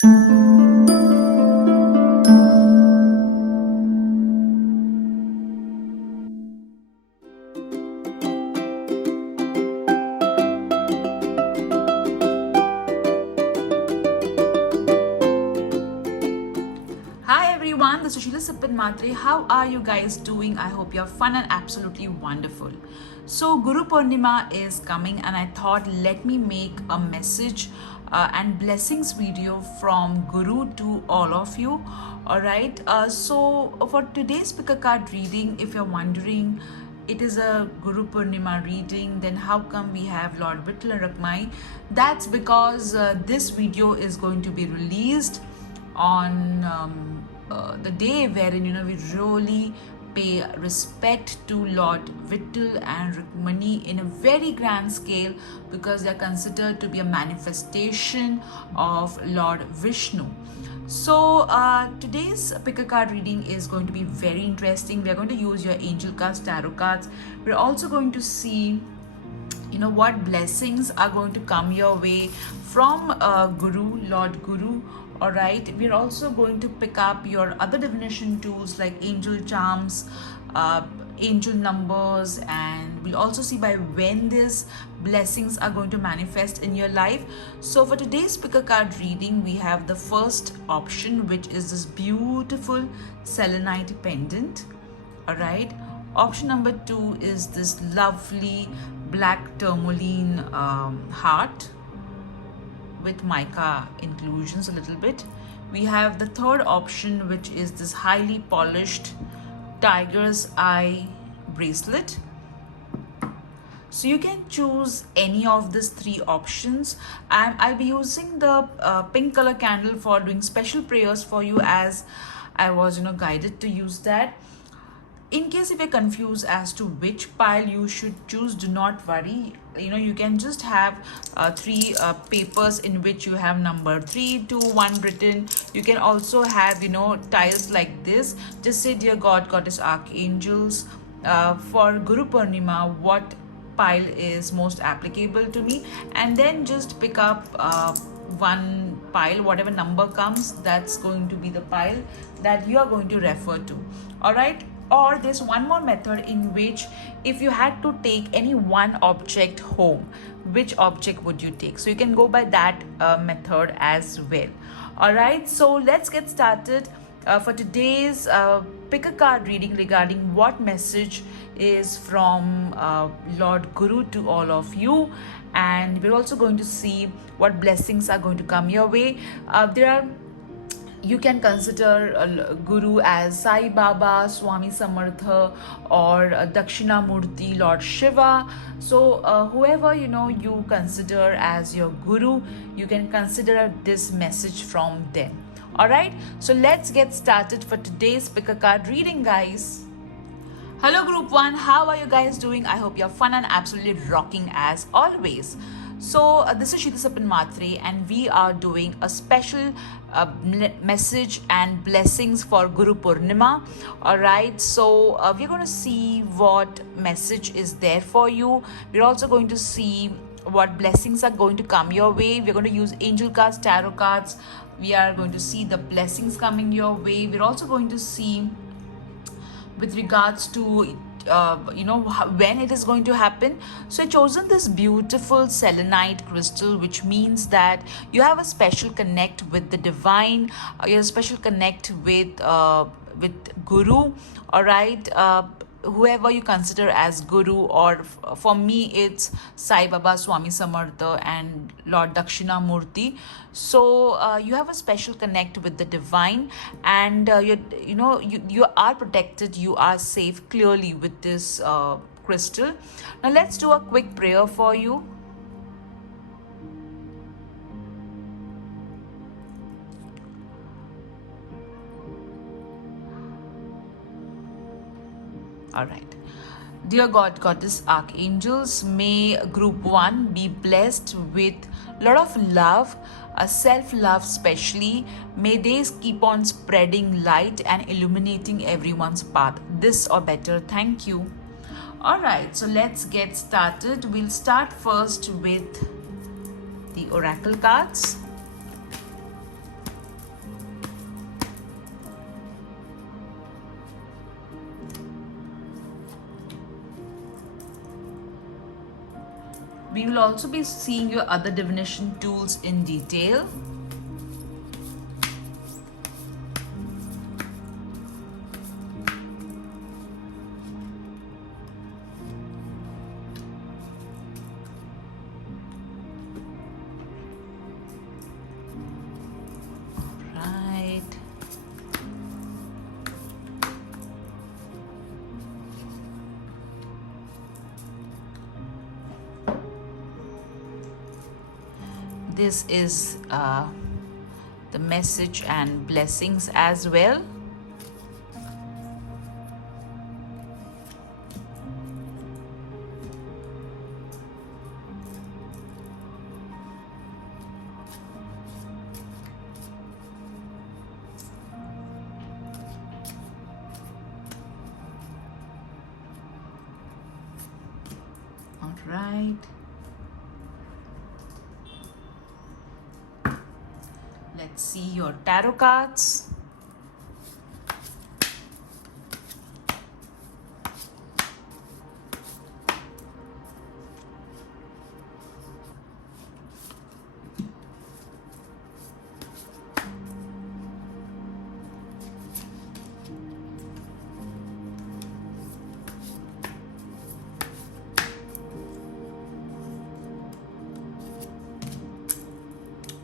Hi everyone, this is Sheila Sipin Matre. How are you guys doing? I hope you're fun and absolutely wonderful. So Guru Purnima is coming and I thought let me make a message and blessings video from Guru to all of you. Alright, so for today's pick a card reading, if you're wondering, it is a Guru Purnima reading, then how come we have Lord Vittal and Rukmai? That's because this video is going to be released on the day wherein we really pay respect to Lord Vittal and Rukmani in a very grand scale, because they are considered to be a manifestation of Lord Vishnu. So today's pick a card reading is going to be very interesting. We are going to use your angel cards, tarot cards. We're also going to see what blessings are going to come your way from Lord Guru. All right, we're also going to pick up your other divination tools like angel charms, angel numbers, and we'll also see by when these blessings are going to manifest in your life. So for today's pick a card reading, we have the first option, which is this beautiful selenite pendant. All right, option number 2 is this lovely black tourmaline heart with mica inclusions a little bit. We have the third option, which is this highly polished tiger's eye bracelet. So you can choose any of these 3 options, and I'll be using the pink color candle for doing special prayers for you, as I was guided to use that. In case if you're confused as to which pile you should choose, do not worry. You can just have 3 papers in which you have number 3, 2, 1 written. You can also have tiles like this. Just say, dear God, Goddess, Archangels, for Guru Purnima, what pile is most applicable to me, and then just pick up one pile. Whatever number comes, that's going to be the pile that you are going to refer to. All right. Or there's one more method in which, if you had to take any one object home, which object would you take? So you can go by that method as well. All right, so let's get started for today's pick a card reading regarding what message is from Lord Guru to all of you. And we're also going to see what blessings are going to come your way. You can consider Guru as Sai Baba, Swami Samartha, or Dakshina Murti, Lord Shiva. So whoever you consider as your Guru, you can consider this message from them. All right, so let's get started for today's pick a card reading, guys. Hello Group 1, how are you guys doing? I hope you're fun and absolutely rocking as always. So this is Sheila Sipin Matre, and we are doing a special message and blessings for Guru Purnima. All right, so we're going to see what message is there for you. We're also going to see what blessings are going to come your way. We're going to use angel cards, tarot cards. We are going to see the blessings coming your way. We're also going to see with regards to when it is going to happen. So I've chosen this beautiful selenite crystal, which means that you have a special connect with the divine. You have a special connect with Guru. All right, whoever you consider as Guru, or for me it's Sai Baba, Swami Samartha, and Lord Dakshina Murti. So you have a special connect with the divine, and you are protected, you are safe clearly with this crystal. Now let's do a quick prayer for you. All right. Dear God, Goddess, Archangels, may Group 1 be blessed with a lot of love, self-love especially. May they keep on spreading light and illuminating everyone's path. This or better. Thank you. All right, so let's get started. We'll start first with the oracle cards. We will also be seeing your other divination tools in detail. This is the message and blessings as well. All right. Let's see your tarot cards.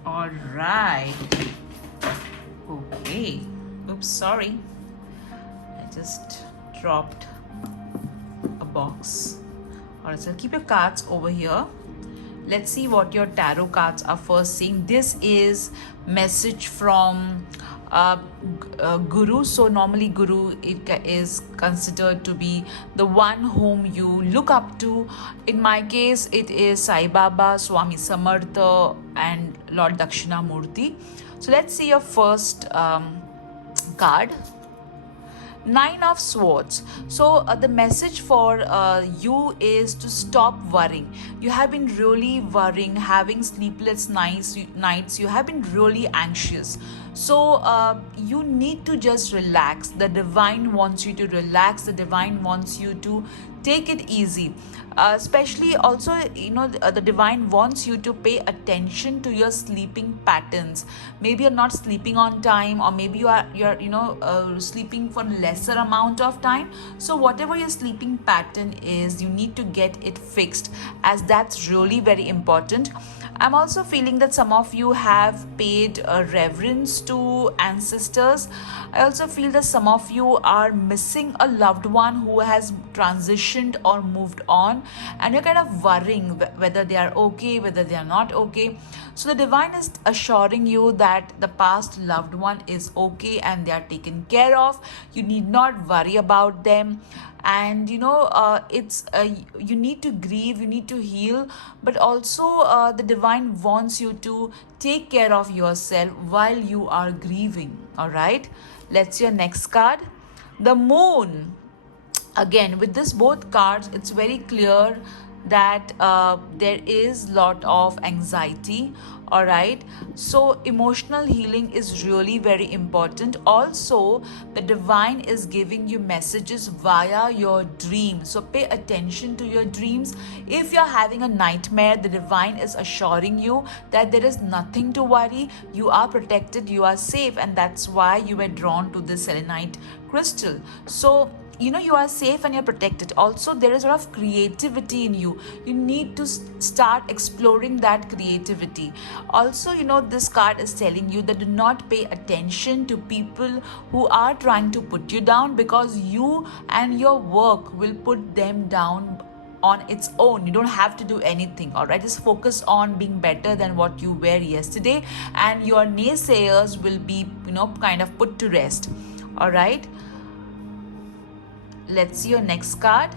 All right. Okay. Oops, sorry. I just dropped a box. Alright, so keep your cards over here. Let's see what your tarot cards are first saying. This is message from Guru. So normally Guru is considered to be the one whom you look up to. In my case, it is Sai Baba, Swami Samartha and Lord Dakshinamurti. So let's see your first card. Nine of Swords. So the message for you is to stop worrying. You have been really worrying, having sleepless nights. You have been really anxious. So you need to just relax. The divine wants you to relax. The divine wants you to take it easy. Especially also, the divine wants you to pay attention to your sleeping patterns. Maybe you're not sleeping on time, or maybe you're sleeping for lesser amount of time. So whatever your sleeping pattern is, you need to get it fixed, as that's really very important. I'm also feeling that some of you have paid reverence to ancestors. I also feel that some of you are missing a loved one who has transitioned or moved on, and you're kind of worrying whether they are okay, whether they are not okay. So the divine is assuring you that the past loved one is okay and they are taken care of. You need not worry about them. And it's you need to grieve, you need to heal, but also the divine wants you to take care of yourself while you are grieving. All right, let's see your next card. The Moon. Again, with this both cards, it's very clear that there is lot of anxiety. All right, so emotional healing is really very important. Also, the divine is giving you messages via your dreams, so pay attention to your dreams. If you're having a nightmare, the divine is assuring you that there is nothing to worry. You are protected, you are safe, and that's why you were drawn to this selenite crystal. So you are safe and you're protected. Also, there is a lot of creativity in you. You need to start exploring that creativity. Also, this card is telling you that do not pay attention to people who are trying to put you down, because you and your work will put them down on its own. You don't have to do anything. All right, just focus on being better than what you were yesterday, and your naysayers will be kind of put to rest. All right, let's see your next card.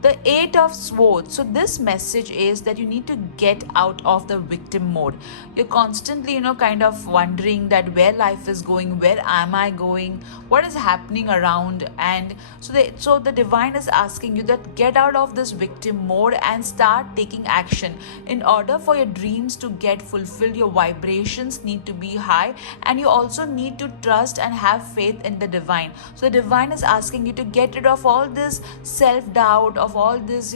The Eight of Swords. So this message is that you need to get out of the victim mode. You're constantly, kind of wondering that where life is going, where am I going, what is happening around. And so the divine is asking you that get out of this victim mode and start taking action. In order for your dreams to get fulfilled, your vibrations need to be high, and you also need to trust and have faith in the divine. So the divine is asking you to get rid of all this self-doubt, of of all this,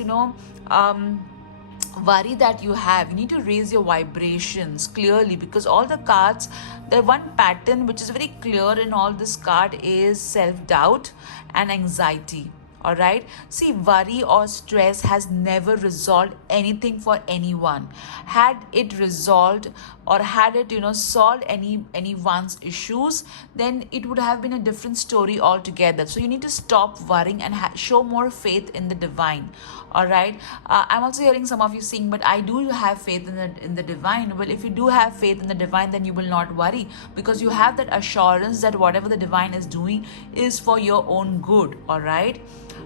worry that you have, you need to raise your vibrations clearly, because all the cards, the one pattern which is very clear in all this card is self-doubt and anxiety. All right, see, worry or stress has never resolved anything for anyone. Had it resolved, or had it solved anyone's issues, then it would have been a different story altogether. So you need to stop worrying and show more faith in the divine. All right, I'm also hearing some of you saying, but I do have faith in the divine. Well, if you do have faith in the divine, then you will not worry, because you have that assurance that whatever the divine is doing is for your own good. All right,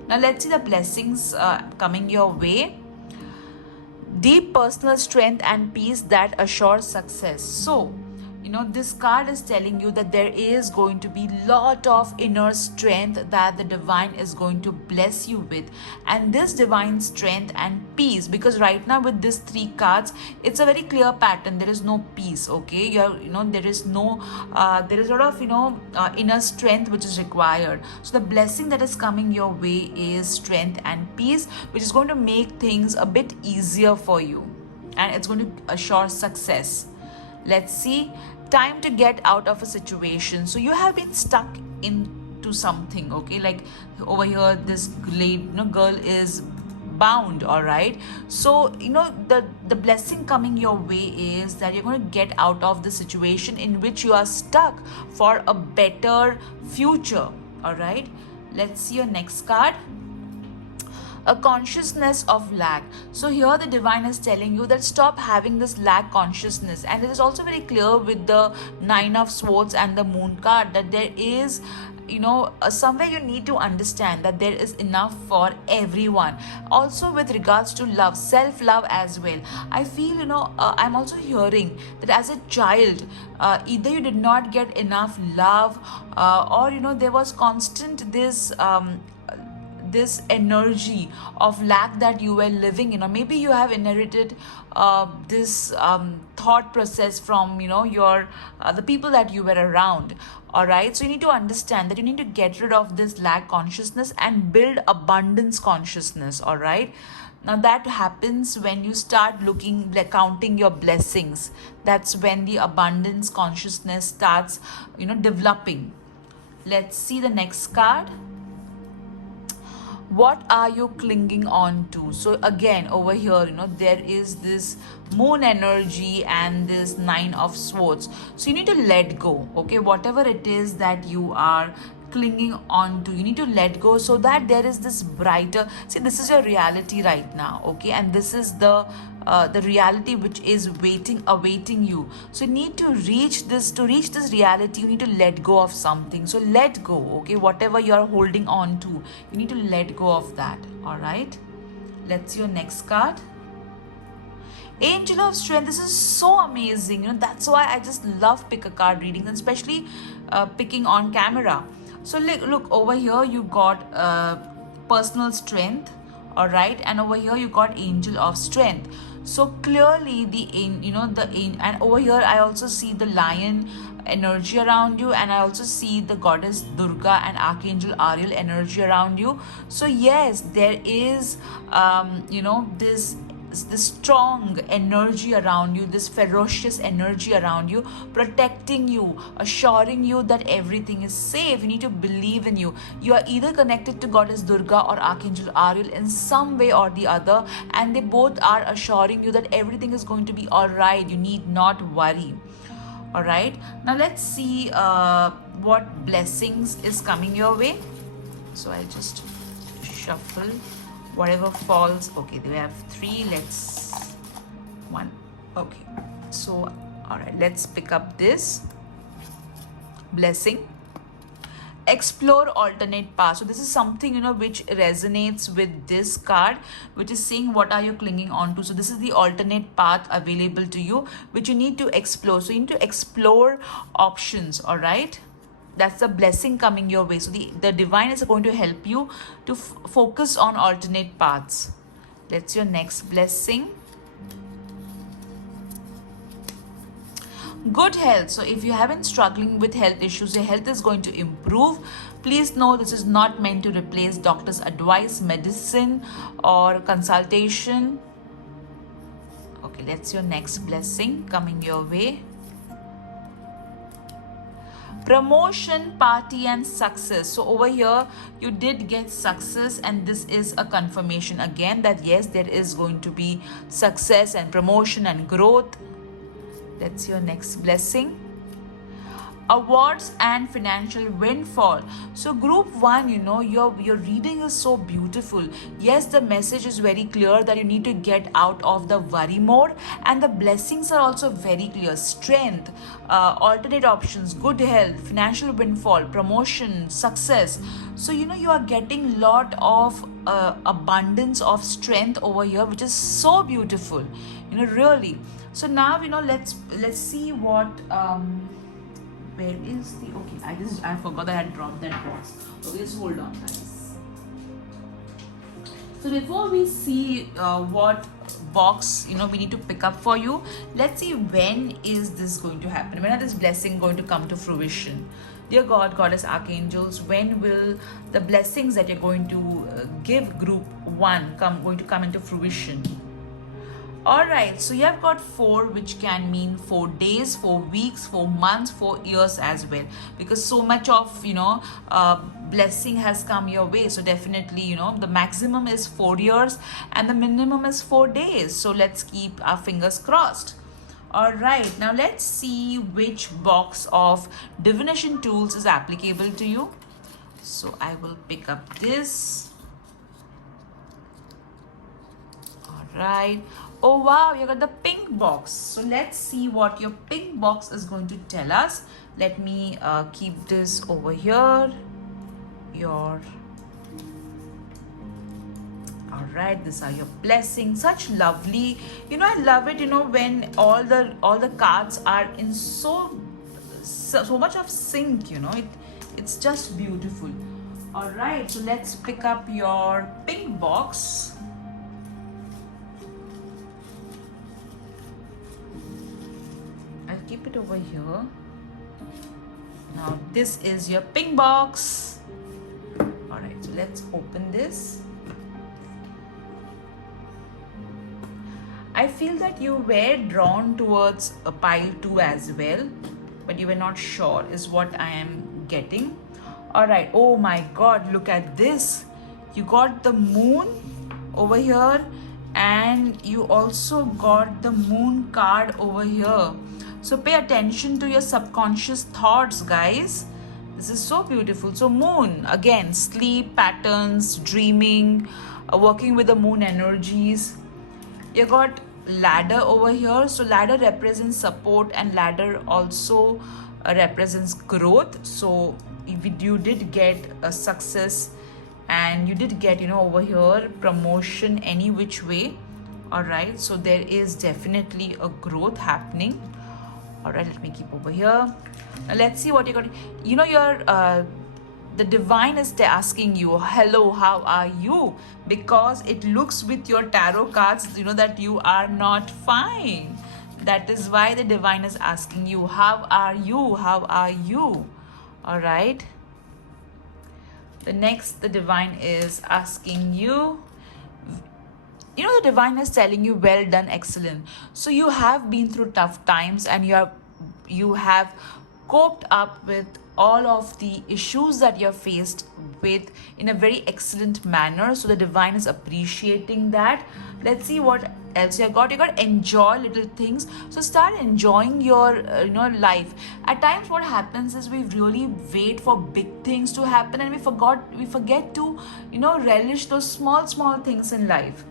now let's see the blessings coming your way. Deep personal strength and peace that assures success. So, this card is telling you that there is going to be lot of inner strength that the divine is going to bless you with. And this divine strength and peace, because right now with these three cards, it's a very clear pattern. There is no peace, okay? There is no, there is a lot of, inner strength which is required. So the blessing that is coming your way is strength and peace, which is going to make things a bit easier for you. And it's going to assure success. Let's see. Time to get out of a situation. So you have been stuck into something, okay? Like over here, this girl is bound. All right, so the blessing coming your way is that you're going to get out of the situation in which you are stuck for a better future. All right, let's see your next card. A consciousness of lack. So here the divine is telling you that stop having this lack consciousness. And it is also very clear with the Nine of Swords and the Moon card that there is somewhere you need to understand that there is enough for everyone. Also with regards to love, self-love as well, I feel I'm also hearing that as a child, either you did not get enough love, or there was constant this energy of lack that you were living maybe you have inherited this thought process from your the people that you were around. All right, so you need to understand that you need to get rid of this lack consciousness and build abundance consciousness. All right, now that happens when you start counting your blessings. That's when the abundance consciousness starts developing. Let's see the next card. What are you clinging on to? So again over here there is this moon energy and this Nine of Swords. So you need to let go, okay? Whatever it is that you are clinging on to, you need to let go, so that there is this brighter, see, this is your reality right now, okay? And this is the reality which is awaiting you. So you need to reach this reality, you need to let go of something. So let go, okay? Whatever you're holding on to, you need to let go of that. All right, let's see your next card. Angel of Strength. This is so amazing. That's why I just love pick a card readings, and especially picking on camera. So look over here, you got personal strength. All right, and over here you got Angel of Strength. So clearly and over here I also see the lion energy around you, and I also see the goddess Durga and Archangel Ariel energy around you. So yes, there is this strong energy around you, this ferocious energy around you, protecting you, assuring you that everything is safe. You need to believe in you. You are either connected to Goddess Durga or Archangel Ariel in some way or the other, and they both are assuring you that everything is going to be all right. You need not worry. All right, now let's see what blessings is coming your way. So I just shuffle whatever falls. Okay, we have three. One. Okay, so all right, let's pick up this blessing. Explore alternate paths. So this is something which resonates with this card, which is saying what are you clinging on to. So this is the alternate path available to you, which you need to explore. So you need to explore options. All right, that's the blessing coming your way. So the divine is going to help you to focus on alternate paths. That's your next blessing. Good health. So if you have been struggling with health issues, your health is going to improve. Please know this is not meant to replace doctor's advice, medicine, or consultation. Okay, that's your next blessing coming your way. Promotion, party, and success. So over here you did get success, and this is a confirmation again that yes, there is going to be success and promotion and growth. That's your next blessing. Awards and financial windfall. So group 1, your reading is so beautiful. Yes, the message is very clear that you need to get out of the worry mode, and the blessings are also very clear. Strength, alternate options, good health, financial windfall, promotion, success. So you are getting lot of abundance of strength over here, which is so beautiful, really. So now let's see what where is the, okay, I forgot that I had dropped that box. Okay, just hold on, guys. So before we see what box we need to pick up for you, let's see when is this going to happen. When are this blessing going to come to fruition? Dear God, Goddess, Archangels, when will the blessings that you're going to give group 1 going to come into fruition? Alright, so you have got 4, which can mean 4 days, 4 weeks, 4 months, 4 years as well. Because so much of, blessing has come your way. So definitely, the maximum is 4 years and the minimum is 4 days. So let's keep our fingers crossed. Alright, now let's see which box of divination tools is applicable to you. So I will pick up this. Alright. Oh wow, you got the pink box. So let's see what your pink box is going to tell us. Let me keep this over here. Alright, these are your blessings. Such lovely, I love it, when all the cards are in so much of sync, it's just beautiful. Alright, so let's pick up your pink box. Keep it over here. Now this is your pink box. Alright, so let's open this. I feel that you were drawn towards a pile 2 as well, but you were not sure is what I am getting. Alright, oh my god, look at this. You got the moon over here, and you also got the moon card over here. So pay attention to your subconscious thoughts, guys. This is so beautiful. So moon, again, sleep patterns, dreaming, working with the moon energies. You got ladder over here. So ladder represents support, and ladder also represents growth. So you did get a success, and you did get, over here, promotion any which way. Alright, so there is definitely a growth happening. Alright, let me keep over here. Now let's see what you got. The divine is asking you, hello, how are you? Because it looks with your tarot cards, that you are not fine. That is why the divine is asking you, how are you? How are you? Alright. The divine is asking you, the divine is telling you, well done, excellent. So you have been through tough times, and you have coped up with all of the issues that you're faced with in a very excellent manner. So the divine is appreciating that. Let's see what else you got. You got to enjoy little things. So start enjoying your life. At times what happens is we really wait for big things to happen, and we forget to relish those small things in life.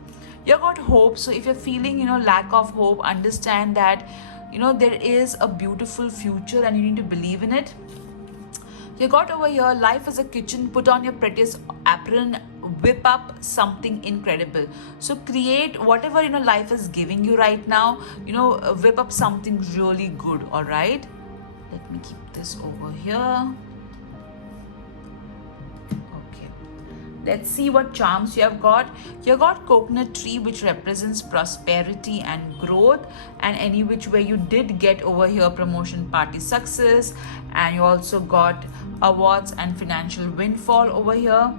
You got hope. So if you're feeling lack of hope, understand that there is a beautiful future, and you need to believe in it. You got over here, life is a kitchen. Put on your prettiest apron, whip up something incredible. So create whatever life is giving you right now. Whip up something really good. All right, let me keep this over here. Let's see what charms you have got. You got coconut tree, which represents prosperity and growth, and any which way you did get over here promotion, party success, and you also got awards and financial windfall over here.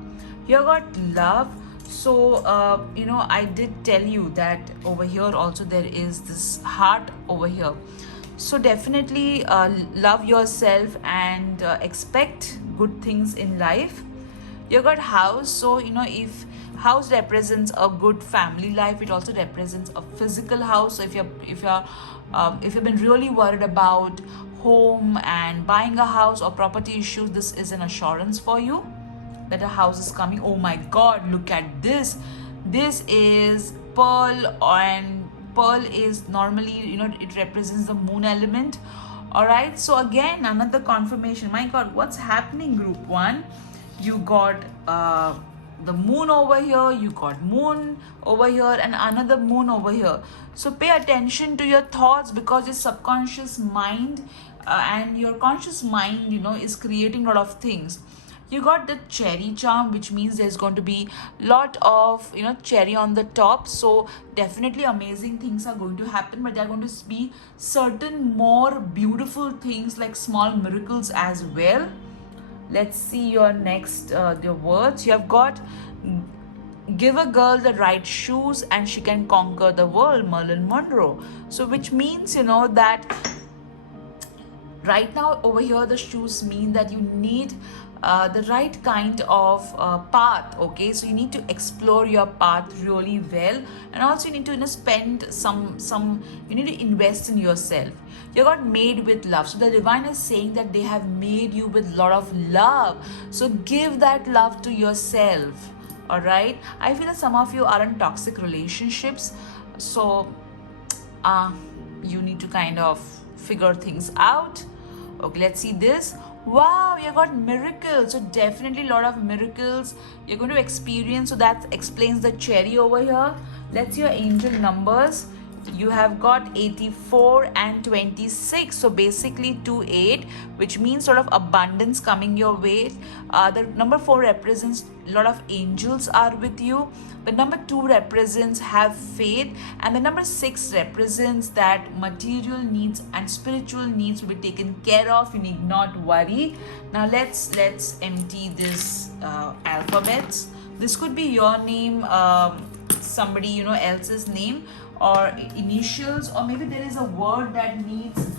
You got love. So I did tell you that over here also there is this heart over here. So definitely love yourself and expect good things in life. You got house. So if house represents a good family life, it also represents a physical house. So if you've been really worried about home and buying a house or property issues, this is an assurance for you that a house is coming. Oh my god, look at this. This is pearl, and pearl is normally, it represents the moon element. All right, so again another confirmation. My god, what's happening, group 1? You got the moon over here, you got moon over here, and another moon over here. So pay attention to your thoughts, because your subconscious mind and your conscious mind is creating a lot of things. You got the cherry charm, which means there's going to be lot of cherry on the top. So definitely amazing things are going to happen, but there are going to be certain more beautiful things like small miracles as well. Let's see your next your words. You have got give a girl the right shoes and she can conquer the world, Marilyn Monroe. So which means that right now over here the shoes mean that you need the right kind of path. Okay, so you need to explore your path really well, and also you need to spend some you need to invest in yourself. You got made with love. So the divine is saying that they have made you with a lot of love, so give that love to yourself. All right, I feel that some of you are in toxic relationships, so you need to kind of figure things out. Okay, let's see this. Wow, you got miracles. So definitely a lot of miracles you're going to experience. So that explains the cherry over here. Let's see your angel numbers. You have got 84 and 26. So basically 28, which means sort of abundance coming your way. The number 4 represents a lot of angels are with you. The number 2 represents have faith, and the number 6 represents that material needs and spiritual needs will be taken care of. You need not worry. Now let's empty this alphabets. This could be your name, somebody else's name, or initials, or maybe there is a word that needs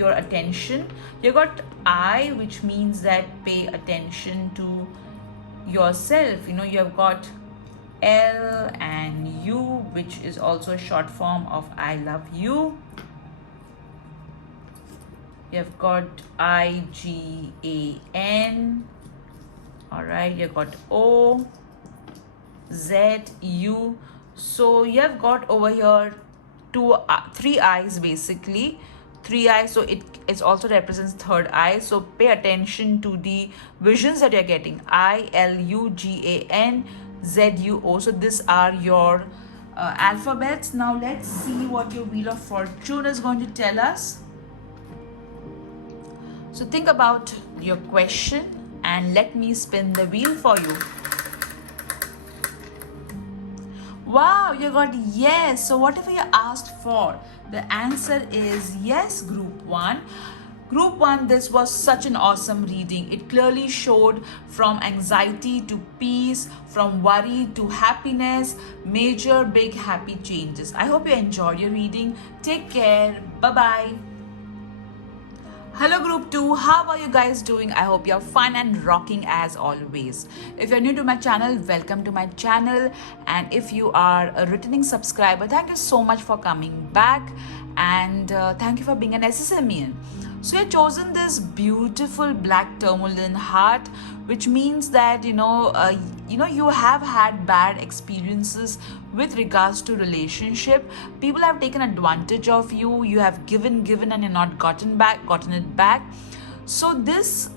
your attention. You got I, which means that pay attention to yourself. You have got L and U, which is also a short form of I love you. You have got IGAN. All right, you got O, Z, U. So you have got over here 3 eyes, basically 3 eyes. So it also represents third eye. So pay attention to the visions that you're getting. ILUGAN ZUO. So these are your alphabets. Now let's see what your Wheel of Fortune is going to tell us. So think about your question and let me spin the wheel for you. Wow, you got yes. So whatever you asked for, the answer is yes, group 1. Group 1, this was such an awesome reading. It clearly showed from anxiety to peace, from worry to happiness, major big happy changes. I hope you enjoyed your reading. Take care. Bye-bye. Hello group 2, how are you guys doing? I hope you're fun and rocking as always. If you're new to my channel, welcome to my channel, and if you are a returning subscriber, thank you so much for coming back, and thank you for being an SSMian. So you've chosen this beautiful black tourmaline heart, which means that you have had bad experiences with regards to relationship. People have taken advantage of you. You have given and you're not gotten it back. So this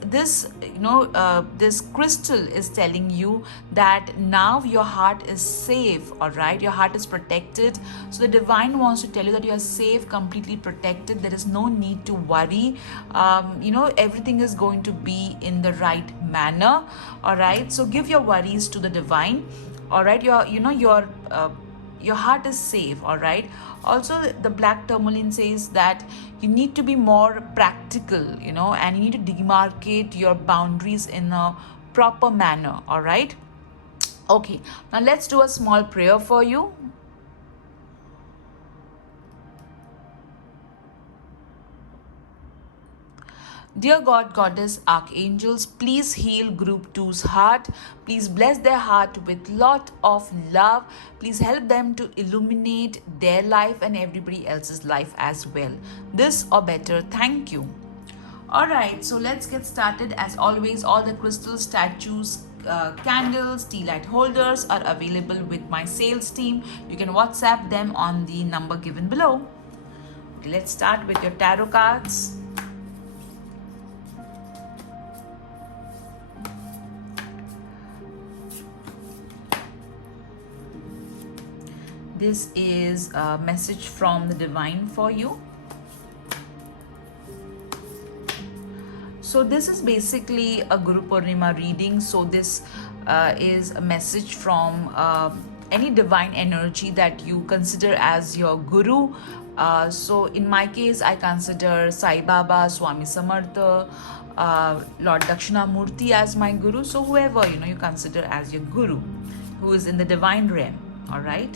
crystal is telling you that now your heart is safe, all right? Your heart is protected. So the divine wants to tell you that you are safe, completely protected. There is no need to worry. Everything is going to be in the right manner, all right? So give your worries to the divine, all right? Your heart is safe, all right? Also, the black tourmaline says that you need to be more practical, and you need to demarcate your boundaries in a proper manner, all right? Okay, now let's do a small prayer for you. Dear God, Goddess, Archangels, please heal Group 2's heart. Please bless their heart with lot of love. Please help them to illuminate their life and everybody else's life as well. This or better, thank you. Alright, so let's get started. As always, all the crystal statues, candles, tea light holders are available with my sales team. You can WhatsApp them on the number given below. Okay, let's start with your tarot cards. This is a message from the divine for you. So this is basically a Guru Purnima reading. So this is a message from any divine energy that you consider as your guru. So in my case, I consider Sai Baba, Swami Samartha, Lord Dakshinamurti as my guru. So whoever you consider as your guru, who is in the divine realm. All right.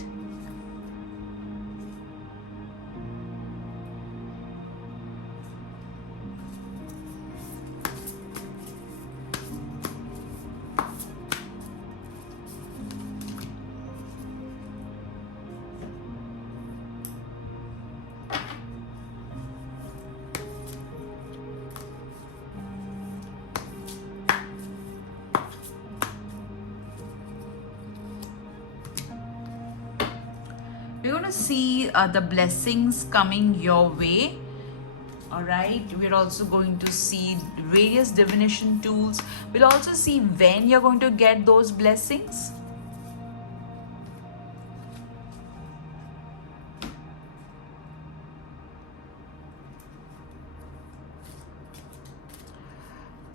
We're going to see the blessings coming your way. All right. We're also going to see various divination tools. We'll also see when you're going to get those blessings.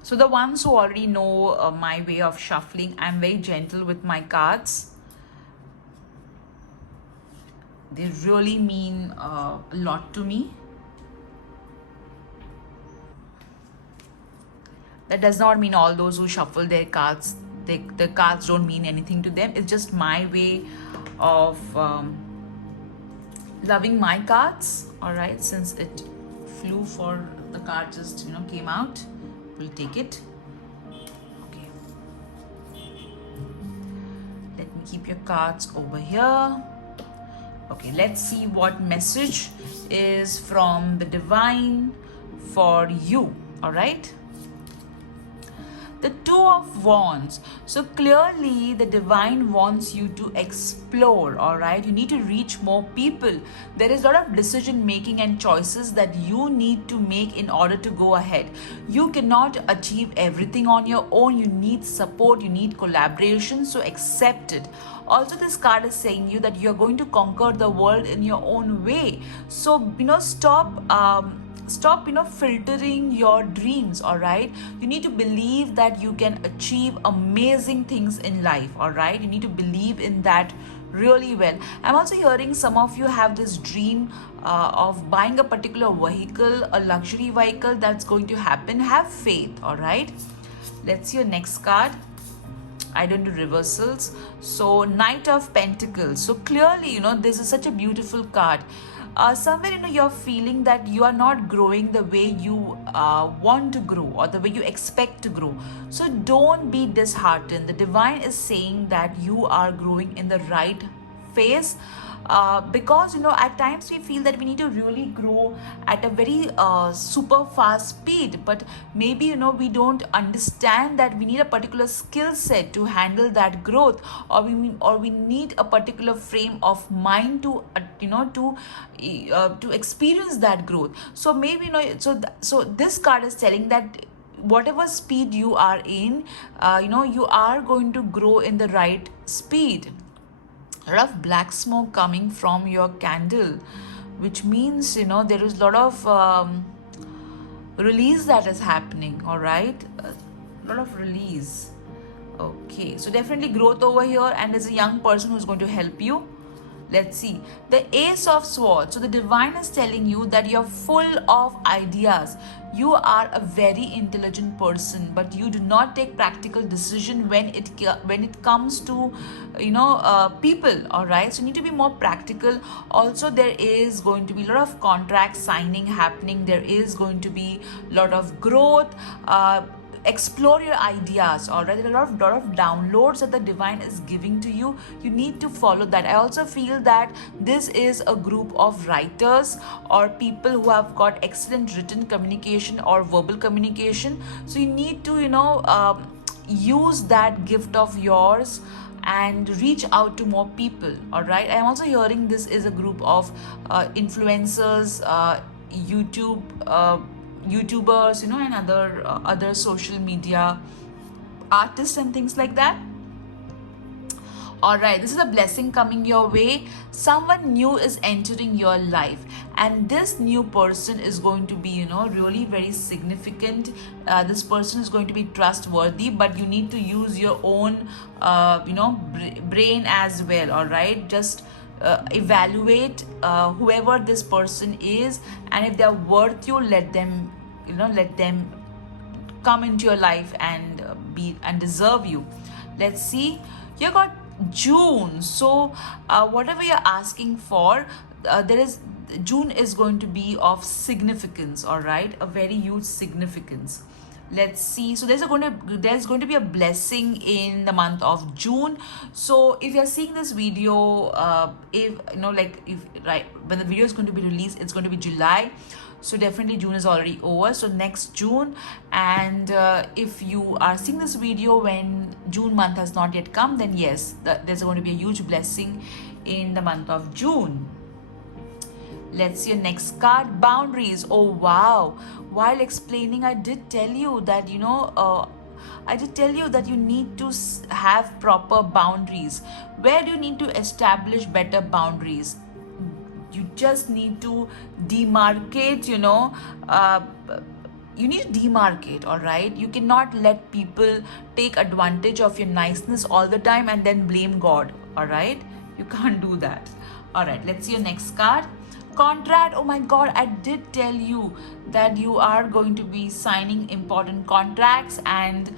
So the ones who already know my way of shuffling, I'm very gentle with my cards. They really mean a lot to me. That does not mean all those who shuffle their cards, the cards don't mean anything to them. It's just my way of loving my cards. All right, since it flew for the card just came out, we'll take it. Okay, let me keep your cards over here. Okay, let's see what message is from the divine for you. All right. The Two of Wands. So clearly the divine wants you to explore, all right? You need to reach more people. There is a lot of decision making and choices that you need to make in order to go ahead. You cannot achieve everything on your own. You need support, you need collaboration, so accept it. Also, this card is saying you that you're going to conquer the world in your own way. So, stop filtering your dreams. All right, you need to believe that you can achieve amazing things in life. All right, you need to believe in that really well. I'm also hearing some of you have this dream of buying a particular vehicle, a luxury vehicle. That's going to happen. Have faith. All right, let's see your next card. I don't do reversals. So Knight of Pentacles. So clearly this is such a beautiful card. Somewhere you're feeling that you are not growing the way you want to grow or the way you expect to grow. So don't be disheartened. The divine is saying that you are growing in the right phase. because at times we feel that we need to really grow at a very super fast speed, but maybe we don't understand that we need a particular skill set to handle that growth, or we need a particular frame of mind to to experience that growth. So maybe so this card is telling that whatever speed you are in, you are going to grow in the right speed. A lot of black smoke coming from your candle, which means there is a lot of release that is happening. All right, a lot of release. Okay, so definitely growth over here, and there's a young person who's going to help you. Let's see. The Ace of Swords. So the divine is telling you that you're full of ideas. You are a very intelligent person, but you do not take practical decision when it comes to people. All right. So you need to be more practical. Also, there is going to be a lot of contract signing happening. There is going to be a lot of growth. Explore your ideas. All right, there are a lot of downloads that the divine is giving to you. You need to follow that. I also feel that this is a group of writers or people who have got excellent written communication or verbal communication. So you need to use that gift of yours and reach out to more people. All right, I'm also hearing this is a group of influencers, YouTubers, and other social media artists and things like that. All right, this is a blessing coming your way. Someone new is entering your life, and this new person is going to be really very significant. This person is going to be trustworthy, but you need to use your own brain as well. All right, just evaluate whoever this person is, and if they're worth you, let them come into your life and deserve you. Let's see. You got June. So whatever you're asking for, June is going to be of significance. All right, a very huge significance. Let's see. So there's going to be a blessing in the month of June. So if you're seeing this video, when the video is going to be released, it's going to be July. So definitely June is already over. So next June, and if you are seeing this video when June month has not yet come, then yes, there's going to be a huge blessing in the month of June. Let's see your next card, boundaries. Oh wow, while explaining I did tell you that you need to have proper boundaries. Where do you need to establish better boundaries? You just need to demarcate. You need to demarcate. All right, you cannot let people take advantage of your niceness all the time and then blame God. All right, you can't do that. All right, let's see your next card, contract. Oh my God, I did tell you that you are going to be signing important contracts, and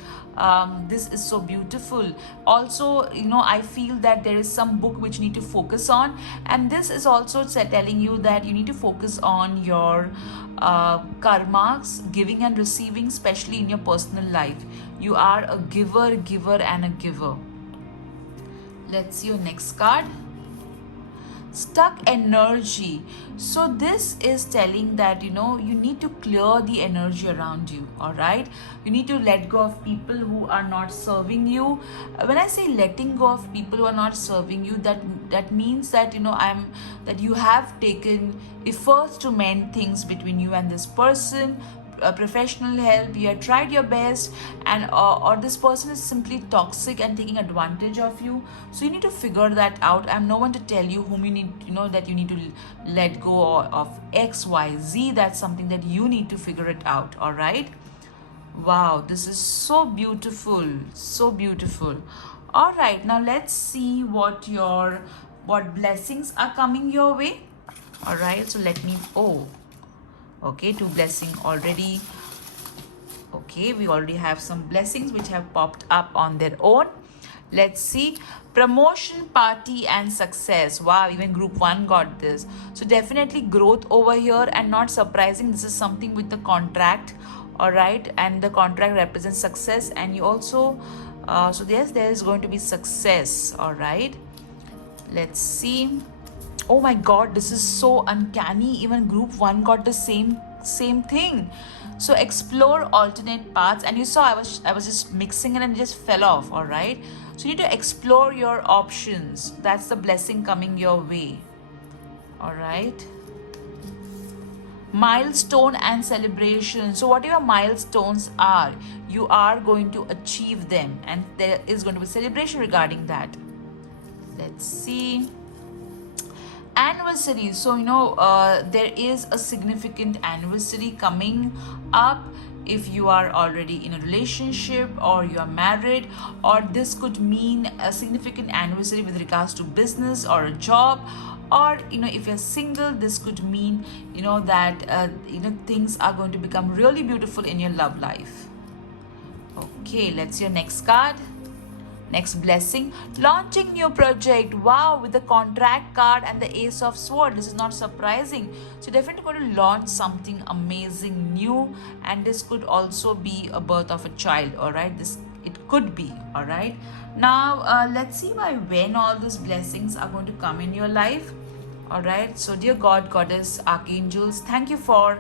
this is so beautiful. Also, I feel that there is some book which you need to focus on, and this is also telling you that you need to focus on your karmas, giving and receiving, especially in your personal life. You are a giver, and a giver. Let's see your next card, stuck energy. So this is telling that you need to clear the energy around you. All right, you need to let go of people who are not serving you. When I say letting go of people who are not serving you, that means that that you have taken efforts to mend things between you and this person, professional help, you have tried your best, and or this person is simply toxic and taking advantage of you. So you need to figure that out. I'm no one to tell you whom you need, that you need to let go of XYZ. That's something that you need to figure it out. All right, wow, this is so beautiful, so beautiful. All right, now let's see what blessings are coming your way. All right, so let me okay, 2 blessing already. Okay, we already have some blessings which have popped up on their own. Let's see, promotion, party, and success. Wow, even group 1 got this. So definitely growth over here, and not surprising, this is something with the contract. All right, and the contract represents success, and you also so yes, there is going to be success. All right, let's see. Oh my god, this is so uncanny. Even group 1 got the same thing. So explore alternate paths, and you saw I was just mixing it and it just fell off, all right? So you need to explore your options. That's the blessing coming your way. All right? Milestone and celebration. So whatever milestones are, you are going to achieve them, and there is going to be celebration regarding that. Let's see. Anniversary. So there is a significant anniversary coming up. If you are already in a relationship or you are married, or this could mean a significant anniversary with regards to business or a job, or if you're single, this could mean that things are going to become really beautiful in your love life. Okay, let's see your next card. Next blessing, launching new project. Wow, with the contract card and the Ace of Swords, this is not surprising. So definitely going to launch something amazing new, and this could also be a birth of a child. All right, it could be. All right, now let's see by when all these blessings are going to come in your life. All right, so dear God, Goddess, Archangels, thank you for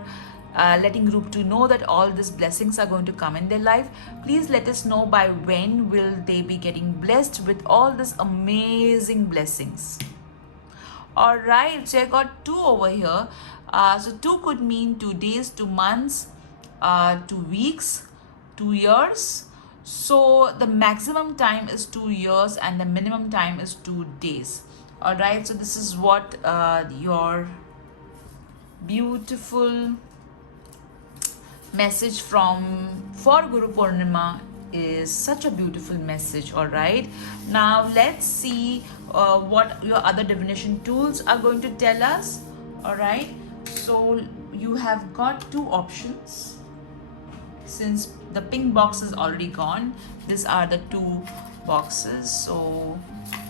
letting group 2 know that all these blessings are going to come in their life. Please let us know by when will they be getting blessed with all these amazing blessings. All right, so I got 2 over here. So 2 could mean 2 days, 2 months, 2 weeks, 2 years. So the maximum time is 2 years and the minimum time is 2 days. All right, so this is what your beautiful message for Guru Purnima is. Such a beautiful message. All right, now let's see what your other divination tools are going to tell us. All right, so you have got 2 options. Since the pink box is already gone, these are the 2 boxes, so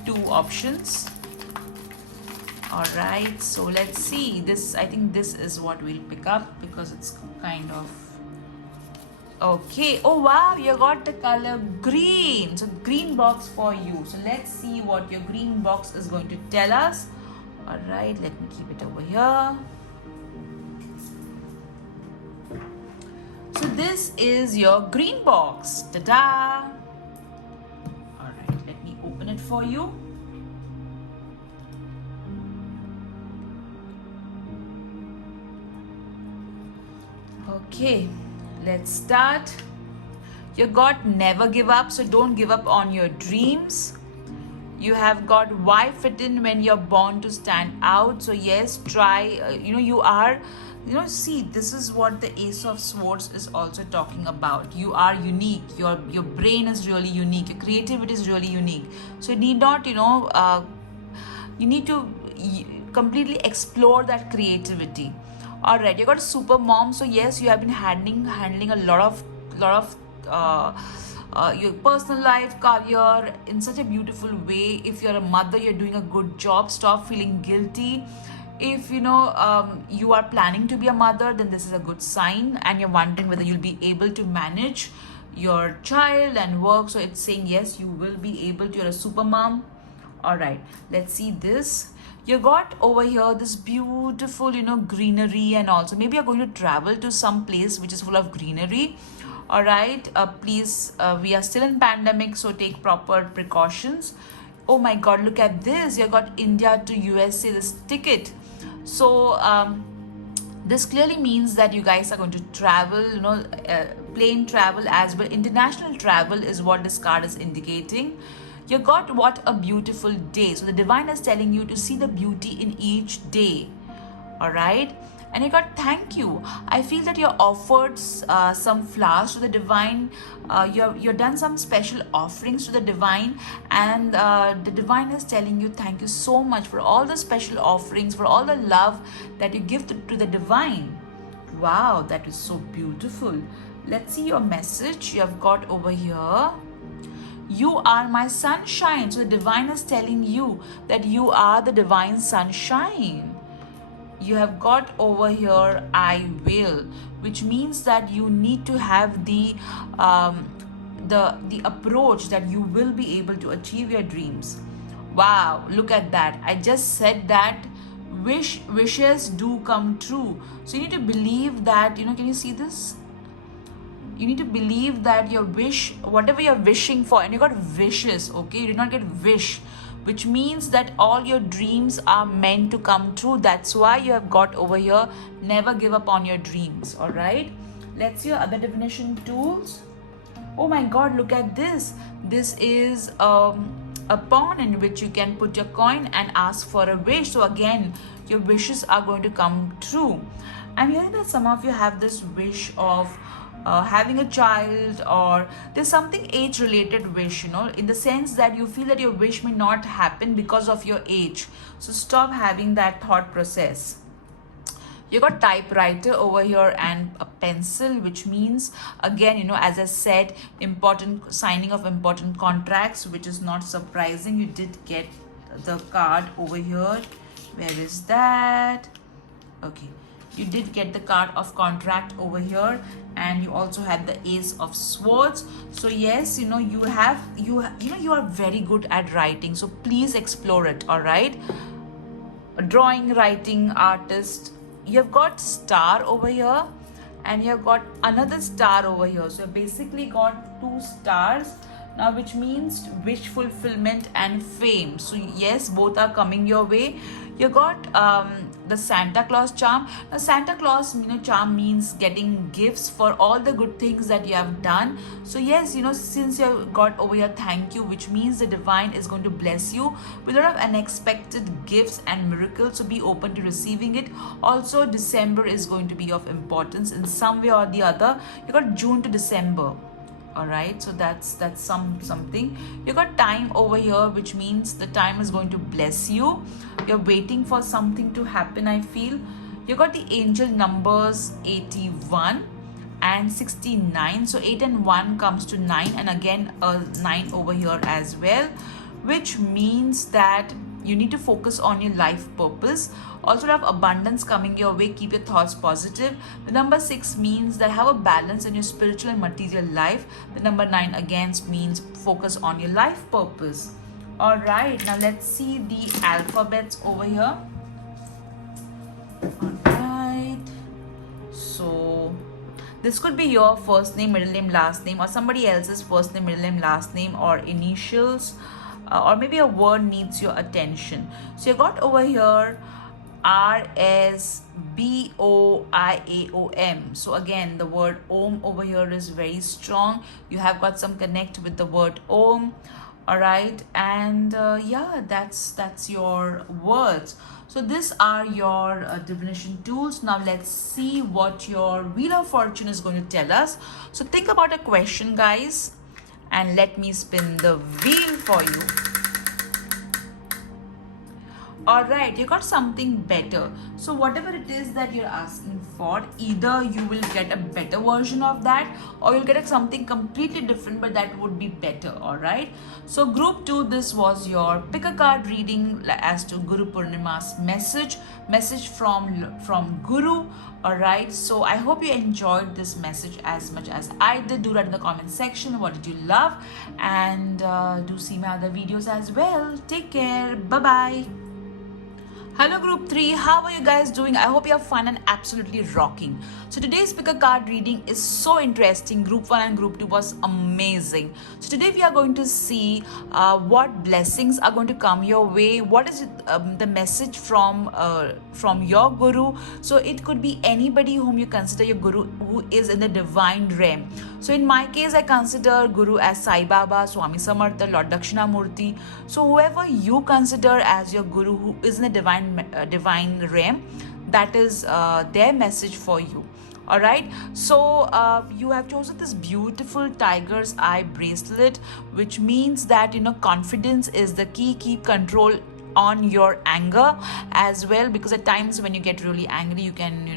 2 options. All right, so let's see this. I think this is what we'll pick up because it's kind of okay. Oh wow, you got the color green, so green box for you. So let's see what your green box is going to tell us. All right, let me keep it over here. So this is your green box. Ta-da! All right, let me open it for you. Okay, let's start. You got never give up, so don't give up on your dreams. You have got why fit in when you're born to stand out. So yes, try, you are, see, this is what the Ace of Swords is also talking about. You are unique. Your brain is really unique. Your creativity is really unique. So you need not, you need to completely explore that creativity. All right, you got a super mom. So yes, you have been handling a lot of your personal life, career in such a beautiful way. If you're a mother, you're doing a good job. Stop feeling guilty. If you are planning to be a mother, then this is a good sign, and you're wondering whether you'll be able to manage your child and work. So it's saying yes, you will be able to. You're a super mom. All right, let's see this. You got over here this beautiful greenery, and also maybe you're going to travel to some place which is full of greenery. All right, please, we are still in pandemic, so take proper precautions. Oh my god, look at this. You got India to USA, this ticket. So this clearly means that you guys are going to travel, plane travel as well. International travel is what this card is indicating. You got what a beautiful day. So the divine is telling you to see the beauty in each day. All right, and you got thank you. I feel that you're offered some flowers to the divine. You're done some special offerings to the divine, and the divine is telling you thank you so much for all the special offerings, for all the love that you give to the divine. Wow, that is so beautiful. Let's see your message you have got over here. You are my sunshine. So the divine is telling you that you are the divine sunshine. You have got over here I will, which means that you need to have the approach that you will be able to achieve your dreams. Wow, look at that. I just said that wishes do come true. So you need to believe that, can you see this? You need to believe that your wish, whatever you're wishing for, and you got wishes, okay? You did not get wish, which means that all your dreams are meant to come true. That's why you have got over here, never give up on your dreams, all right? Let's see your other divination tools. Oh my god, look at this. This is a pawn in which you can put your coin and ask for a wish. So again, your wishes are going to come true. I'm hearing that some of you have this wish of having a child, or there's something age related wish, in the sense that you feel that your wish may not happen because of your age. So stop having that thought process. You got typewriter over here and a pencil, which means again, as I said, important signing of important contracts, which is not surprising. You did get the card over here. Where is that? Okay, you did get the card of contract over here, and you also had the ace of swords. So yes, you are very good at writing, so please explore it, all right? Drawing, writing, artist. You've got star over here, and you've got another star over here. So you basically got 2 stars now, which means wish fulfillment and fame. So yes, both are coming your way. You got the Santa Claus charm. Now Santa Claus charm means getting gifts for all the good things that you have done. So yes, since you have got over here thank you, which means the divine is going to bless you with a lot of unexpected gifts and miracles. So be open to receiving it. Also, December is going to be of importance in some way or the other. You got June to December. All right, so that's something. You got time over here, which means the time is going to bless you. You're waiting for something to happen, I feel. You got the angel numbers 81 and 69. So 8 and 1 comes to 9, and again a 9 over here as well, which means that you need to focus on your life purpose. Also have abundance coming your way. Keep your thoughts positive. The number 6 means that have a balance in your spiritual and material life. The number 9 again means focus on your life purpose. All right, now let's see the alphabets over here. All right, so this could be your first name, middle name, last name, or somebody else's first name, middle name, last name, or initials, or maybe a word needs your attention. So you got over here RSBOIAOM. So again, the word Om over here is very strong. You have got some connect with the word Om. All right, and yeah, that's your words. So these are your divination tools. Now let's see what your Wheel of Fortune is going to tell us. So think about a question, guys, and let me spin the wheel for you. All right, you got something better. So whatever it is that you're asking for, either you will get a better version of that, or you'll get something completely different, but that would be better. All right, so group 2, this was your pick a card reading as to Guru Purnima's message from Guru. All right, so I hope you enjoyed this message as much as I did. Do write in the comment section what did you love, and do see my other videos as well. Take care. Bye bye. Hello group 3, how are you guys doing? I hope you have fun and absolutely rocking. So today's pick a card reading is so interesting. Group 1 and group 2 was amazing. So today we are going to see what blessings are going to come your way. What is the message from your guru? So it could be anybody whom you consider your guru who is in the divine realm. So in my case, I consider guru as Sai Baba, Swami Samartha, Lord Dakshinamurti. So whoever you consider as your guru who is in the divine realm, that is their message for you. All right, so you have chosen this beautiful tiger's eye bracelet, which means that confidence is the key. Keep control on your anger as well, because at times when you get really angry, you can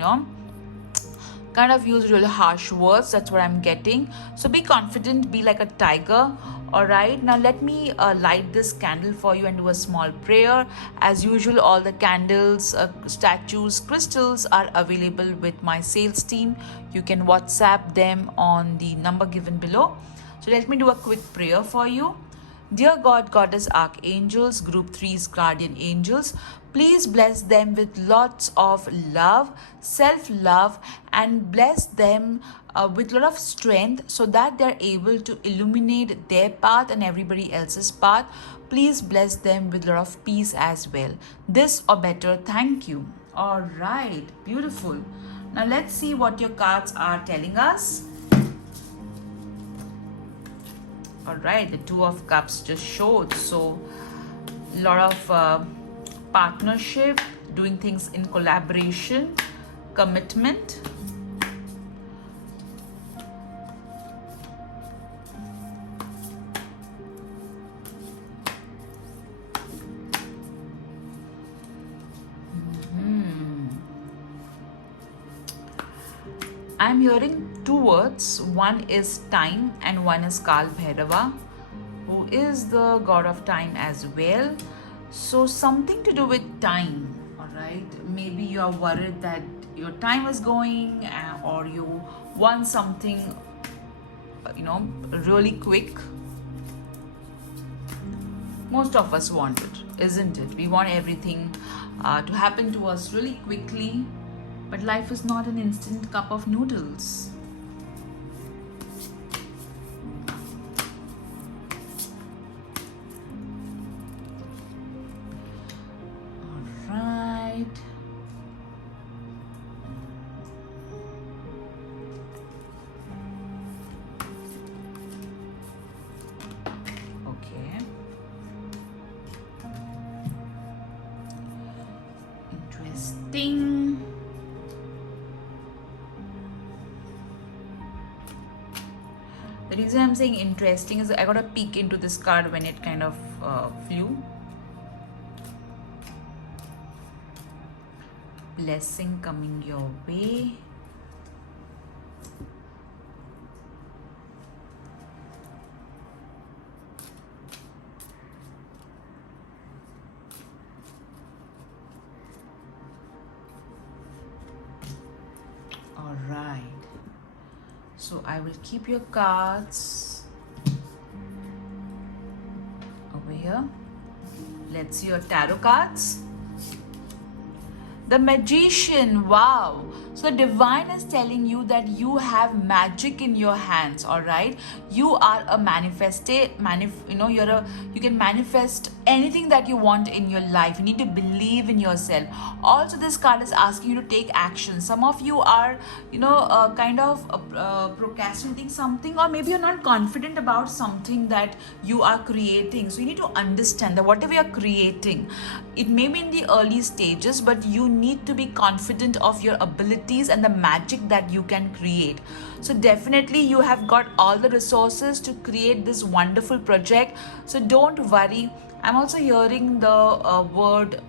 kind of use really harsh words. That's what I'm getting. So be confident, be like a tiger. All right, now let me light this candle for you and do a small prayer. As usual, all the candles, statues, crystals are available with my sales team. You can WhatsApp them on the number given below. So let me do a quick prayer for you. Dear God, Goddess, Archangels, Group Three's Guardian Angels, please bless them with lots of love, self-love, and bless them with a lot of strength so that they're able to illuminate their path and everybody else's path. Please bless them with a lot of peace as well. This or better, thank you. All right, beautiful. Now let's see what your cards are telling us. All right, the Two of Cups just showed. So a lot of partnership, doing things in collaboration, commitment. I'm hearing two words. One is time and one is Kal Bhairava, who is the god of time as well. So something to do with time, all right? Maybe you are worried that your time is going or you want something, really quick. Most of us want it, isn't it? We want everything to happen to us really quickly. But life is not an instant cup of noodles. All right. Okay. Interesting. The reason I'm saying interesting is I got a peek into this card when it kind of flew. Blessing coming your way. All right. So I will keep your cards over here. Let's see your tarot cards. The Magician, wow. So the divine is telling you that you have magic in your hands, all right? You are a you can manifest anything that you want in your life. You need to believe in yourself. Also, this card is asking you to take action. Some of you are, procrastinating something, or maybe you're not confident about something that you are creating. So you need to understand that whatever you're creating, it may be in the early stages, but you need to be confident of your abilities and the magic that you can create. So definitely you have got all the resources to create this wonderful project. So don't worry. I'm also hearing the word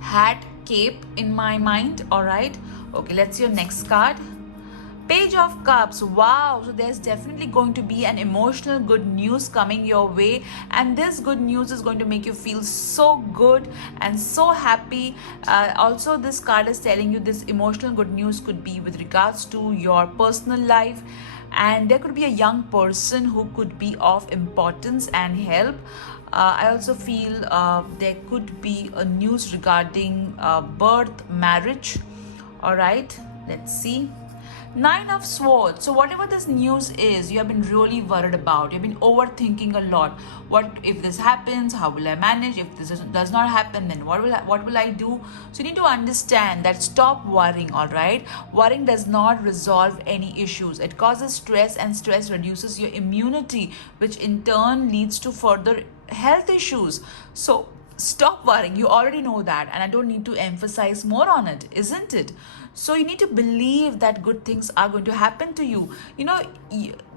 hat, cape in my mind. All right. Okay, let's see your next card. Page of Cups. Wow. So there's definitely going to be an emotional good news coming your way, and this good news is going to make you feel so good and so happy. Also, this card is telling you this emotional good news could be with regards to your personal life, and there could be a young person who could be of importance and help. I also feel there could be a news regarding birth, marriage. All right, let's see. Nine of Swords. So whatever this news is, you have been really worried about. You've been overthinking a lot. What if this happens? How will I manage? If this does not happen, then what will I do? So you need to understand that stop worrying, all right? Worrying does not resolve any issues. It causes stress, and stress reduces your immunity, which in turn leads to further health issues. So stop worrying. You already know that, and I don't need to emphasize more on it, isn't it? So you need to believe that good things are going to happen to you.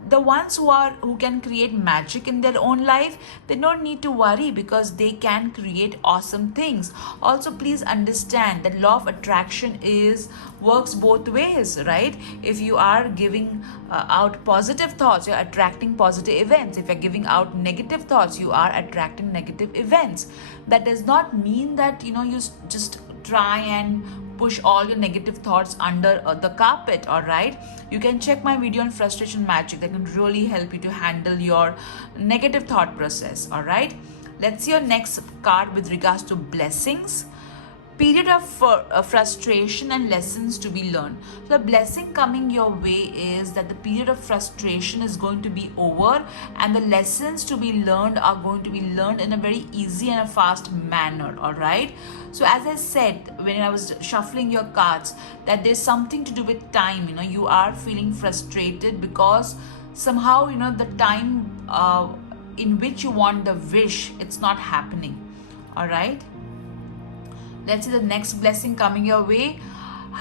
The ones who can create magic in their own life, they don't need to worry because they can create awesome things. Also, please understand that law of attraction works both ways, right? If you are giving out positive thoughts, you're attracting positive events. If you're giving out negative thoughts, you are attracting negative events. That does not mean that you just try and push all your negative thoughts under the carpet. All right, you can check my video on frustration magic that can really help you to handle your negative thought process. All right, let's see your next card with regards to blessings. Period of frustration and lessons to be learned. So the blessing coming your way is that the period of frustration is going to be over, and the lessons to be learned are going to be learned in a very easy and a fast manner. All right, so as I said when I was shuffling your cards, that there's something to do with time. You are feeling frustrated because somehow the time in which you want the wish, it's not happening. All right, let's see the next blessing coming your way.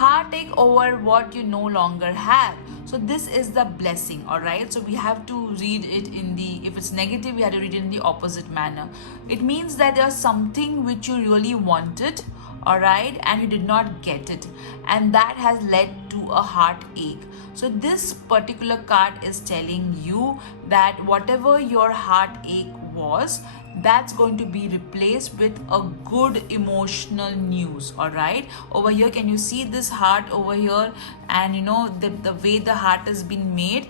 Heartache over what you no longer have. So this is the blessing. All right, so we have to read it in the, if it's negative, we have to read it in the opposite manner. It means that there's something which you really wanted, all right, and you did not get it, and that has led to a heartache. So this particular card is telling you that whatever your heartache was, that's going to be replaced with a good emotional news. All right, over here, can you see this heart over here, and the way the heart has been made?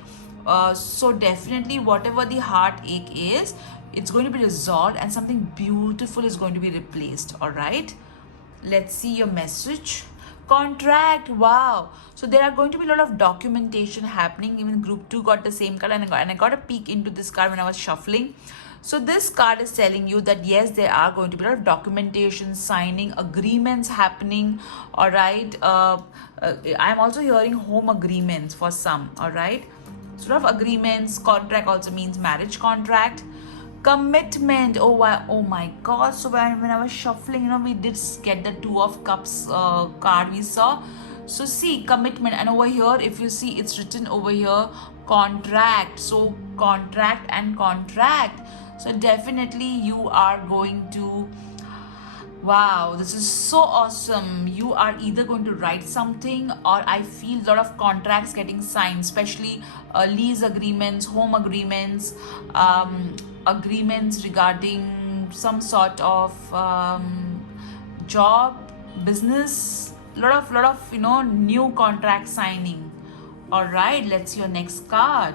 So definitely whatever the heartache is, it's going to be resolved and something beautiful is going to be replaced. All right, let's see your message. Contract. Wow, so there are going to be a lot of documentation happening. Even group 2 got the same card, and I got a peek into this card when I was shuffling. So this card is telling you that yes, there are going to be a lot of documentation, signing, agreements happening. All right, I'm also hearing home agreements for some. All right, sort of agreements. Contract also means marriage contract. Commitment. Oh my god, so when I was shuffling, we did get the 2 of cups card we saw. So see, commitment, and over here, if you see, it's written over here, contract. So contract and contract. So definitely you are going to, wow, this is so awesome. You are either going to write something, or I feel a lot of contracts getting signed, especially lease agreements, home agreements, agreements regarding some sort of job, business, lot of new contract signing. All right, let's see your next card.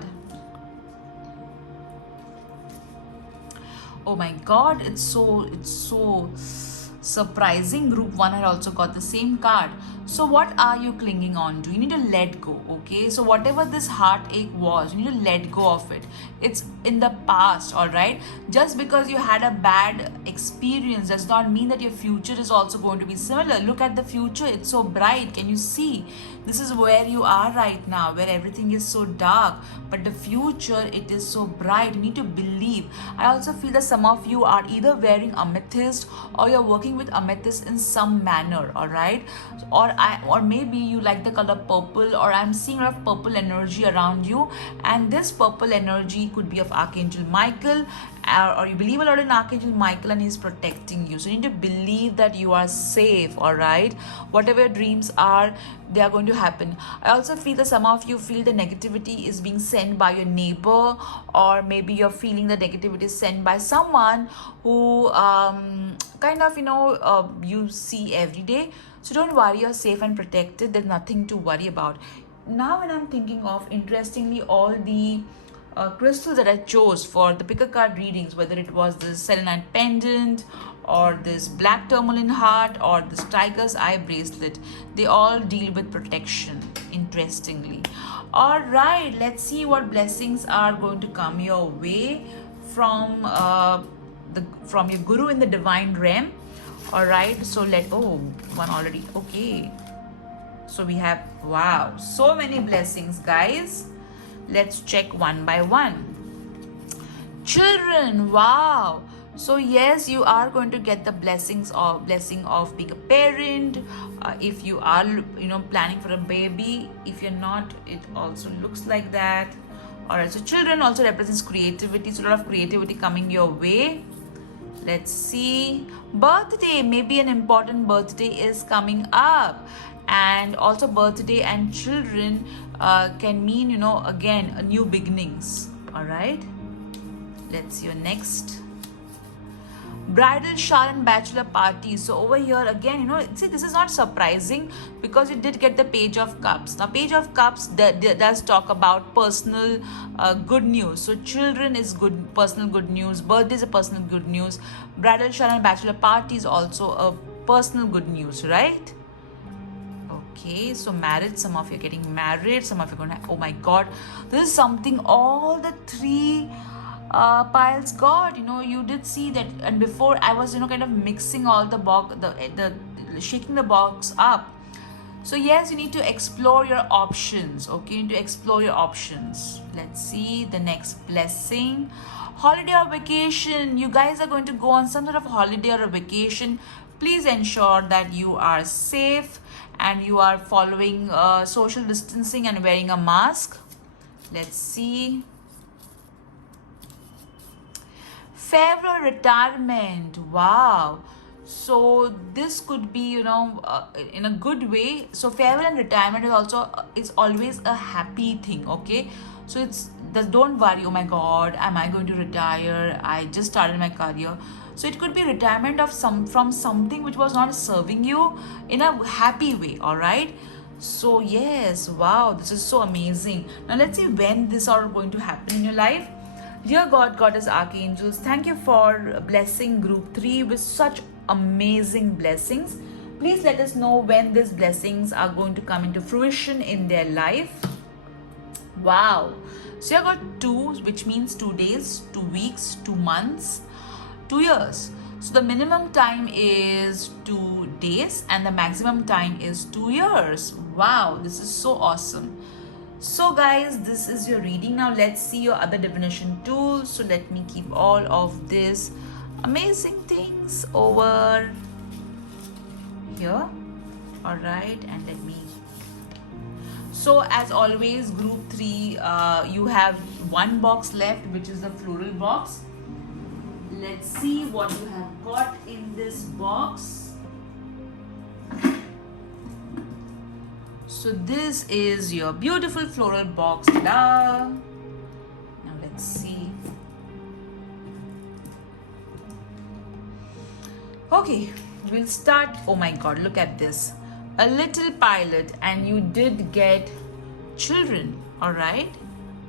Oh my god, it's so surprising. Group 1 had also got the same card. So what are you clinging on to? You need to let go. Okay, so whatever this heartache was, you need to let go of it. It's in the past. All right, just because you had a bad experience does not mean that your future is also going to be similar. Look at the future, it's so bright. Can you see? This is where you are right now, where everything is so dark, but the future, it is so bright. You need to believe. I also feel that some of you are either wearing amethyst, or you're working with amethyst in some manner. All right, or maybe you like the color purple, or I'm seeing a lot of purple energy around you, and this purple energy could be of Archangel Michael, or you believe a lot in Archangel Michael and he's protecting you. So you need to believe that you are safe. All right, whatever your dreams are, they are going to happen. I also feel that some of you feel the negativity is being sent by your neighbor, or maybe you're feeling the negativity is sent by someone who kind of you see every day. So don't worry, you're safe and protected. There's nothing to worry about. Now when I'm thinking of, interestingly, all the crystals that I chose for the pick a card readings, whether it was this selenite pendant, or this black tourmaline heart, or this tiger's eye bracelet, they all deal with protection, interestingly. All right, let's see what blessings are going to come your way from your guru in the divine realm. All right, so one already. Okay, so we have, wow, so many blessings, guys. Let's check one by one. Children, wow. So yes, you are going to get the blessing of being a parent. If you are planning for a baby, if you're not, it also looks like that. All right, so children also represents creativity, so a lot of creativity coming your way. Let's see. Birthday, maybe an important birthday is coming up, and also birthday and children can mean again, a new beginnings. All right, let's see your next. Bridal shower and bachelor party. So over here again, see, this is not surprising because you did get the page of cups. Now page of cups does talk about personal good news. So children is good, personal good news. Birthday is a personal good news. Bridal shower and bachelor party is also a personal good news, right? Okay, so marriage, some of you are getting married, some of you are going to, oh my god, this is something all the three piles got. You did see that, and before I was kind of mixing all the box, the shaking the box up. So yes, you need to explore your options. Okay, you need to explore your options. Let's see the next blessing. Holiday or vacation. You guys are going to go on some sort of holiday or a vacation. Please ensure that you are safe and you are following social distancing and wearing a mask. Let's see. Farewell retirement. Wow. So this could be in a good way. So farewell and retirement is also is always a happy thing. Okay, so don't worry, oh my god, am I going to retire, I just started my career. So it could be retirement of from something which was not serving you in a happy way. All right, so yes, wow, this is so amazing. Now let's see when this are going to happen in your life. Dear God, Goddess, Archangels, thank you for blessing group 3 with such amazing blessings. Please let us know when these blessings are going to come into fruition in their life. Wow. So you got 2, which means 2 days, 2 weeks, 2 months, 2 years. So the minimum time is 2 days and the maximum time is 2 years. Wow, this is so awesome. So guys, this is your reading. Now let's see your other divination tools. So let me keep all of this amazing things over here. All right, and let me. So as always, group 3, you have one box left, which is the floral box. Let's see what you have got in this box. So this is your beautiful floral box. Ta-da! Now let's see. Okay, we'll start. Oh my god, look at this. A little pilot, and you did get children. All right,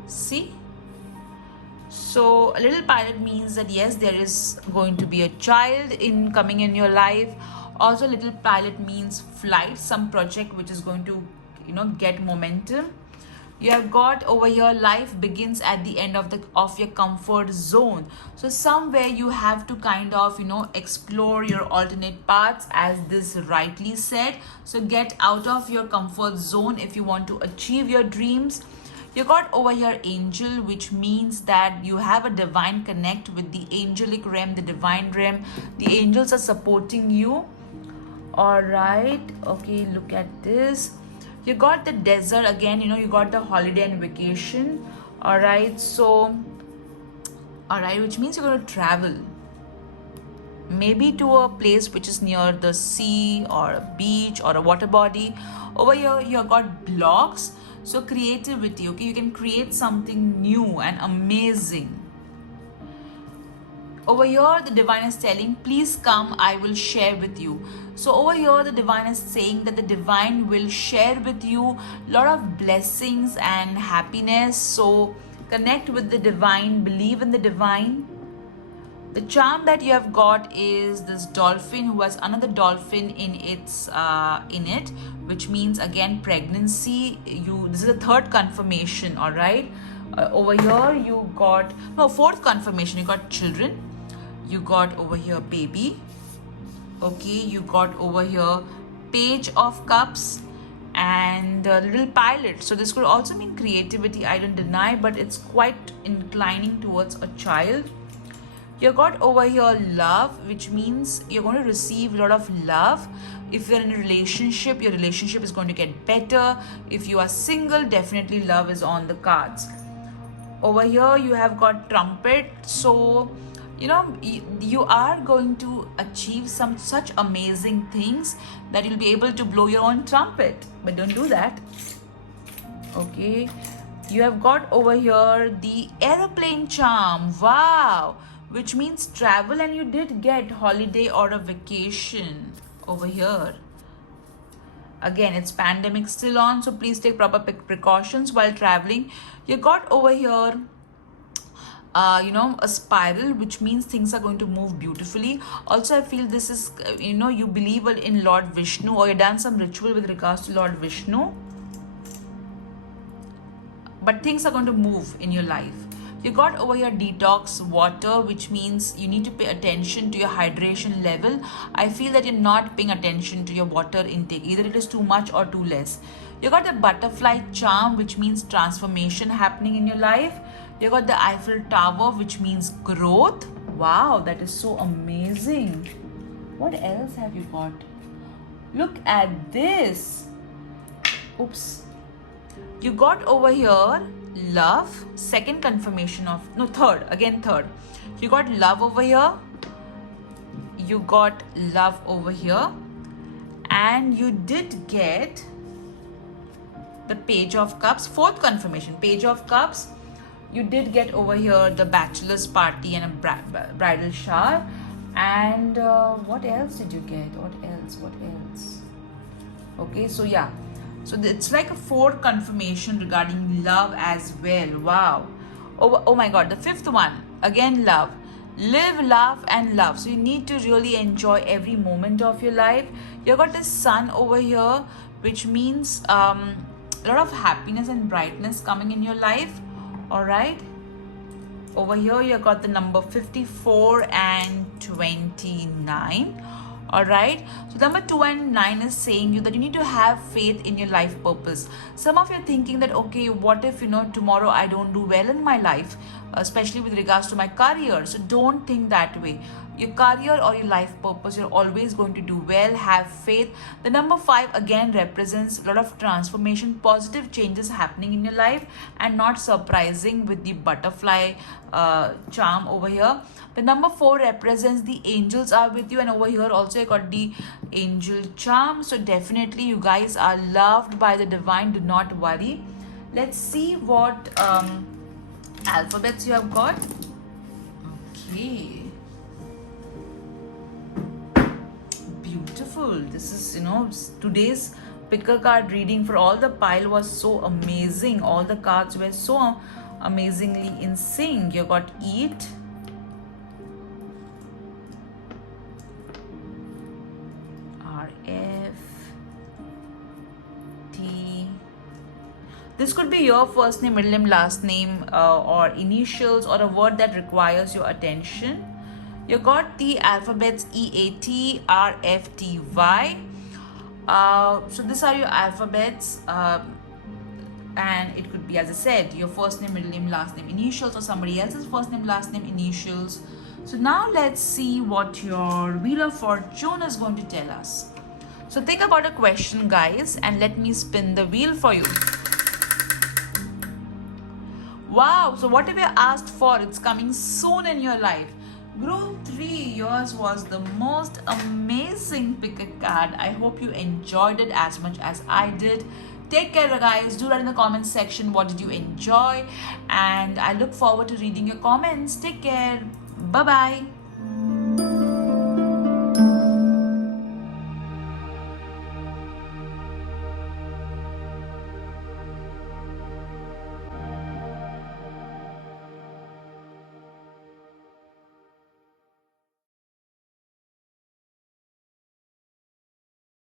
see. So a little pilot means that yes, there is going to be a child coming in your life. Also, little pilot means flight, some project which is going to get momentum. You have got over here, life begins at the end of your comfort zone. So somewhere you have to kind of explore your alternate paths, as this rightly said. So get out of your comfort zone if you want to achieve your dreams. You got over here angel, which means that you have a divine connect with the angelic realm, the divine realm. The angels are supporting you. All right, okay, look at this. You got the desert again, you got the holiday and vacation. All right, so which means you're going to travel, maybe to a place which is near the sea or a beach or a water body. Over here you got blocks, so creativity. Okay, you can create something new and amazing. Over here the divine is telling, please come, I will share with you. So over here the divine is saying that the divine will share with you a lot of blessings and happiness. So connect with the divine, believe in the divine. The charm that you have got is this dolphin who has another dolphin in it, which means again pregnancy. This is the third confirmation. All right, over here you got fourth confirmation. You got children, you got over here baby. Okay, you got over here page of cups and little pilot. So this could also mean creativity, I don't deny, but it's quite inclining towards a child. You got over here love, which means you're going to receive a lot of love. If you're in a relationship, your relationship is going to get better. If you are single, definitely love is on the cards. Over here you have got trumpet. So you are going to achieve some such amazing things that you'll be able to blow your own trumpet, but don't do that. Okay, you have got over here the aeroplane charm. Wow, which means travel, and you did get holiday or a vacation over here. Again, it's pandemic still on, so please take proper precautions while traveling. You got over here a spiral, which means things are going to move beautifully. Also, I feel this is, you believe in Lord Vishnu, or you've done some ritual with regards to Lord Vishnu, but things are going to move in your life. You got over here detox water, which means you need to pay attention to your hydration level. I feel that you're not paying attention to your water intake. Either it is too much or too less. You got the butterfly charm, which means transformation happening in your life. You got the Eiffel Tower, which means growth. Wow, that is so amazing. What else have you got? Look at this. Oops. You got over here love, second confirmation of, no, third. You got love over here. You got love over here. And you did get the Page of Cups, fourth confirmation, Page of Cups. You did get over here the bachelor's party and a bridal shower. And what else did you get? What else? Okay, so yeah. So it's like a fourth confirmation regarding love as well. Wow. Oh my God. The fifth one. Again, love. Live, love, and love. So you need to really enjoy every moment of your life. You got the sun over here, which means a lot of happiness and brightness coming in your life. All right. Over here, you got the number 54 and 29. All right, so number 2 and 9 is saying you that you need to have faith in your life purpose. Some of you are thinking that, okay, what if tomorrow I don't do well in my life, especially with regards to my career. So don't think that way. Your career or your life purpose, you're always going to do well. Have faith. The number 5 again represents a lot of transformation, positive changes happening in your life, and not surprising with the butterfly charm over here. The number 4 represents the angels are with you, and over here also you got the angel charm. So definitely you guys are loved by the divine. Do not worry. Let's see what alphabets you have got. Okay. Beautiful. This is, today's picker card reading for all the pile was so amazing. All the cards were so amazingly in sync. You got eat, RF, T. This could be your first name, middle name, last name, or initials, or a word that requires your attention. You got the alphabets EAT, RFTY. So these are your alphabets, and it could be, as I said, your first name, middle name, last name, initials, or somebody else's first name, last name, initials. So now let's see what your Wheel of Fortune is going to tell us. So think about a question, guys, and let me spin the wheel for you. Wow, so whatever you asked for, it's coming soon in your life. Group 3, yours was the most amazing picker card. I hope you enjoyed it as much as I did. Take care, guys. Do write in the comments section what did you enjoy, and I look forward to reading your comments. Take care. Bye-bye.